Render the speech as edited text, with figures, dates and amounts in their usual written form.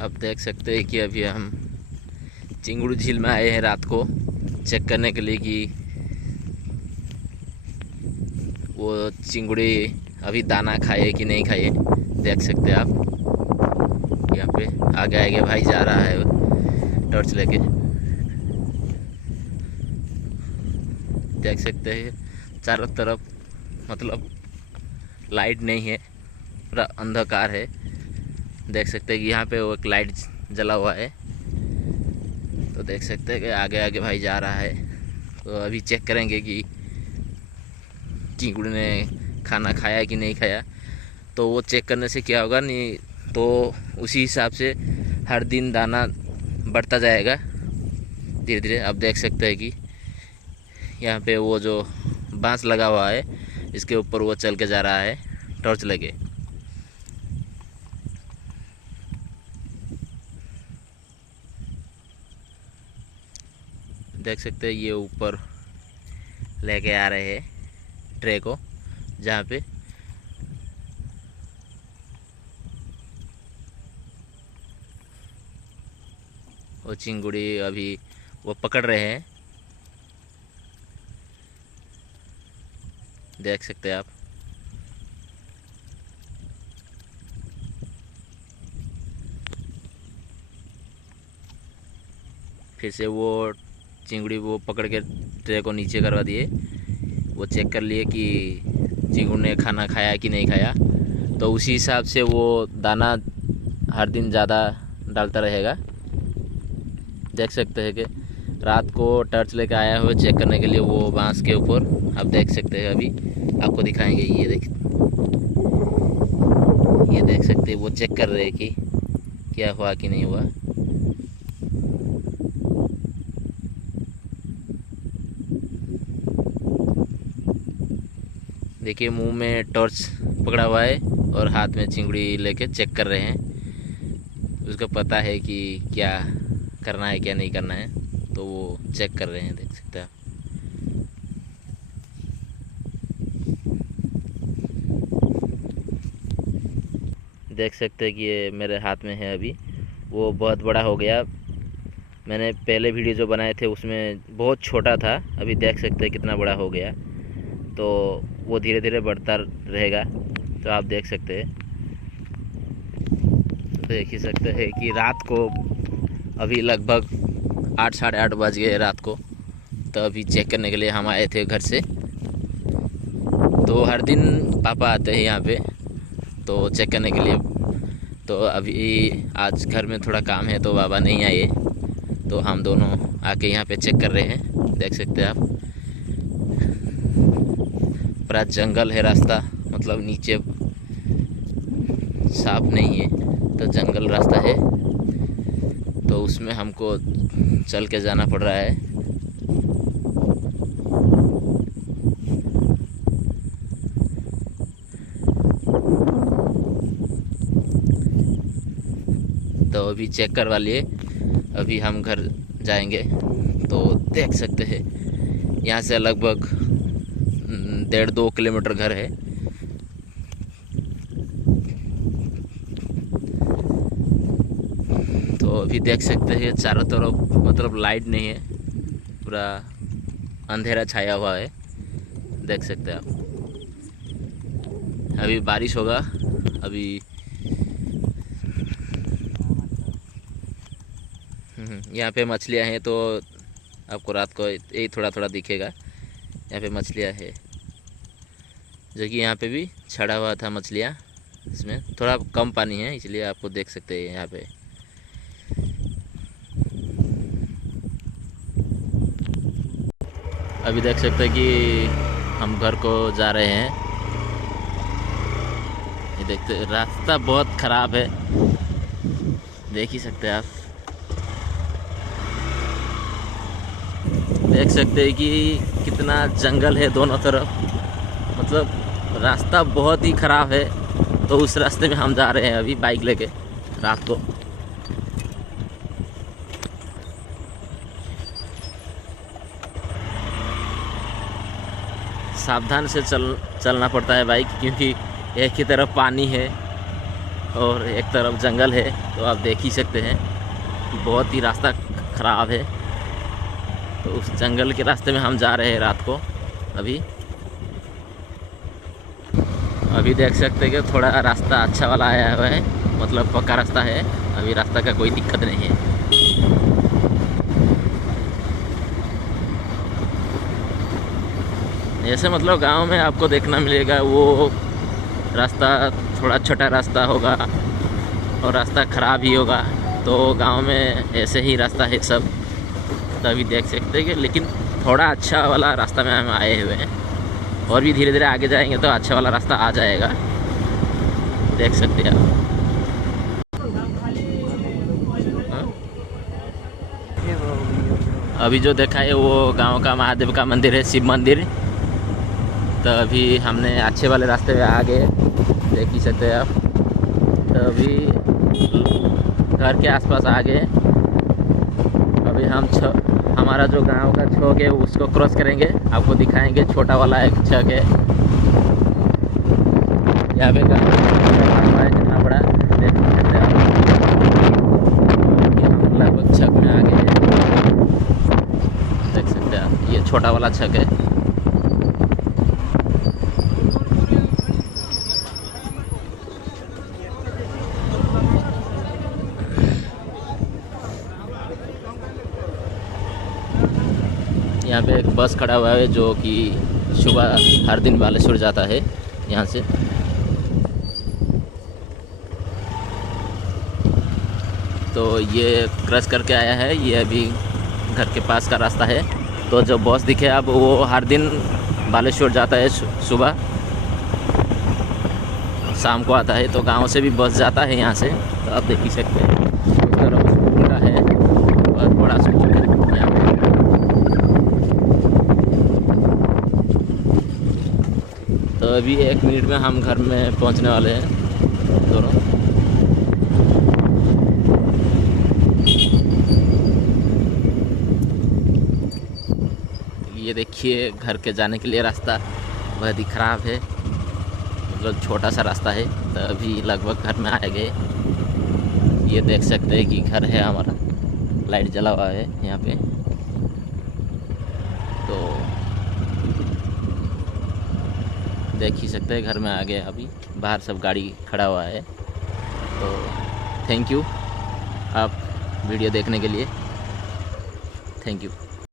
आप देख सकते हैं कि अभी हम चिंगड़ू झील में आए हैं रात को चेक करने के लिए कि वो चिंगड़ी अभी दाना खाए कि नहीं खाए। देख सकते हैं आप यहाँ पे आगे आगे भाई जा रहा है टॉर्च लेके। देख सकते हैं चारों तरफ मतलब लाइट नहीं है, पूरा अंधकार है। देख सकते हैं कि यहाँ पे वो एक लाइट जला हुआ है। तो देख सकते हैं कि आगे आगे भाई जा रहा है। तो अभी चेक करेंगे कि चिंगड़ी ने खाना खाया कि नहीं खाया। तो वो चेक करने से क्या होगा, नहीं तो उसी हिसाब से हर दिन दाना बढ़ता जाएगा धीरे धीरे। आप देख सकते हैं कि यहाँ पे वो जो बांस लगा हुआ है इसके ऊपर वो चल के जा रहा है टॉर्च लगे। देख सकते हैं ये ऊपर लेके आ रहे हैं ट्रे को, जहाँ पे वो चिंगड़ी अभी वो पकड़ रहे हैं। देख सकते हैं आप। फिर से वो चिंगड़ी वो पकड़ के ट्रे को नीचे करवा दिए। वो चेक कर लिए कि चिंगड़ी ने खाना खाया कि नहीं खाया। तो उसी हिसाब से वो दाना हर दिन ज़्यादा डालता रहेगा। देख सकते हैं कि रात को टॉर्च लेकर आया हुआ चेक करने के लिए वो बांस के ऊपर। आप देख सकते हैं, अभी आपको दिखाएंगे। ये देख सकते हैं वो चेक कर रहे हैं कि क्या हुआ कि नहीं हुआ। देखिए मुंह में टॉर्च पकड़ा हुआ है और हाथ में चिंगड़ी लेके चेक कर रहे हैं। उसको पता है कि क्या करना है क्या नहीं करना है, तो वो चेक कर रहे हैं। देख सकते हैं आप। देख सकते हैं कि ये मेरे हाथ में है अभी। वो बहुत बड़ा हो गया। मैंने पहले वीडियो जो बनाए थे उसमें बहुत छोटा था, अभी देख सकते हैं कितना बड़ा हो गया। तो वो धीरे धीरे बढ़ता रहेगा। तो आप देख सकते हैं, देख ही सकते हैं कि रात को अभी लगभग 8 साढ़े 8 बज गए रात को। तो अभी चेक करने के लिए हम आए थे घर से। तो हर दिन पापा आते हैं यहाँ पे तो चेक करने के लिए। तो अभी आज घर में थोड़ा काम है तो बाबा नहीं आए, तो हम दोनों आके यहाँ पे चेक कर रहे हैं। देख सकते हैं आप, पूरा जंगल है रास्ता, मतलब नीचे साफ नहीं है तो जंगल रास्ता है। तो उसमें हमको चल के जाना पड़ रहा है। तो अभी चेक करवा लिए, अभी हम घर जाएंगे। तो देख सकते हैं यहाँ से लगभग 1.5-2 किलोमीटर घर है। तो अभी देख सकते हैं चारों तरफ मतलब लाइट नहीं है, पूरा अंधेरा छाया हुआ है। देख सकते हैं आप। अभी बारिश होगा। अभी यहाँ पे मछलियाँ हैं तो आपको रात को यही थोड़ा थोड़ा दिखेगा। यहाँ पे मछलियाँ है, जो कि यहाँ पे भी छड़ा हुआ था मछलियाँ। इसमें थोड़ा कम पानी है इसलिए आपको देख सकते हैं यहाँ पे। अभी देख सकते हैं कि हम घर को जा रहे हैं। ये देखते रास्ता बहुत ख़राब है, देख ही सकते हैं आप। देख सकते हैं कि कितना जंगल है दोनों तरफ, मतलब रास्ता बहुत ही ख़राब है। तो उस रास्ते में हम जा रहे हैं अभी बाइक लेके रात को। सावधान से चलना पड़ता है बाइक, क्योंकि एक ही तरफ पानी है और एक तरफ जंगल है, तो आप देख ही सकते हैं बहुत ही रास्ता ख़राब है। तो उस जंगल के रास्ते में हम जा रहे हैं रात को। अभी देख सकते हैं कि थोड़ा रास्ता अच्छा वाला आया हुआ है, मतलब पक्का रास्ता है। अभी रास्ता का कोई दिक्कत नहीं है। ऐसे मतलब गांव में आपको देखना मिलेगा वो रास्ता थोड़ा छोटा रास्ता होगा और रास्ता ख़राब ही होगा। तो गांव में ऐसे ही रास्ता है सब। तभी देख सकते हैं कि लेकिन थोड़ा अच्छा वाला रास्ता में हम आए हुए हैं, और भी धीरे धीरे आगे जाएंगे तो अच्छा वाला रास्ता आ जाएगा। देख सकते हैं आप। अभी जो देखा है वो गांव का महादेव का मंदिर है, शिव मंदिर। तो अभी हमने अच्छे वाले रास्ते में आ गए, देख ही सकते हैं आप। तो अभी घर के आसपास आ गए। अभी हम हमारा जो गांव का छौक है उसको क्रॉस करेंगे, आपको दिखाएंगे। छोटा वाला एक छक है यहाँ पे, है कितना बड़ा देख सकते हैं आप। हम लगभग छक में आ गए, देख सकते हैं आप। ये छोटा वाला छक है। यहाँ पे एक बस खड़ा हुआ है जो कि सुबह हर दिन बालेश्वर जाता है यहाँ से। तो ये क्रॉस करके आया है, ये अभी घर के पास का रास्ता है। तो जो बस दिखे अब वो हर दिन बालेश्वर जाता है सुबह, शाम को आता है। तो गांव से भी बस जाता है यहाँ से। तो आप देख ही सकते हैं उस तरफ स्कूल का है, बहुत बड़ा स्कूल है यहाँ पे। तो अभी 1 मिनट में हम घर में पहुँचने वाले हैं दोनों। ये देखिए घर के जाने के लिए रास्ता बहुत ही ख़राब है, मतलब छोटा सा रास्ता है। तो अभी लगभग घर में आ गए। ये देख सकते हैं कि घर है हमारा, लाइट जला हुआ है यहाँ पे। तो देख ही सकते हैं घर में आ गए। अभी बाहर सब गाड़ी खड़ा हुआ है। तो थैंक यू आप वीडियो देखने के लिए, थैंक यू।